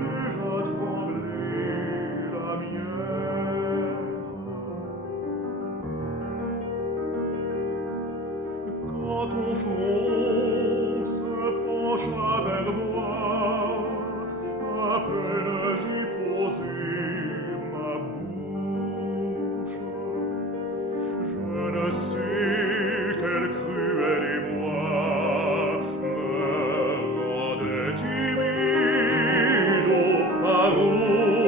déjà trembler la mienne. Quand ton front se pencha vers moi, à peine j'y posai ma bouche, je ne sais quel cruel émoi me rendait timide au farouche.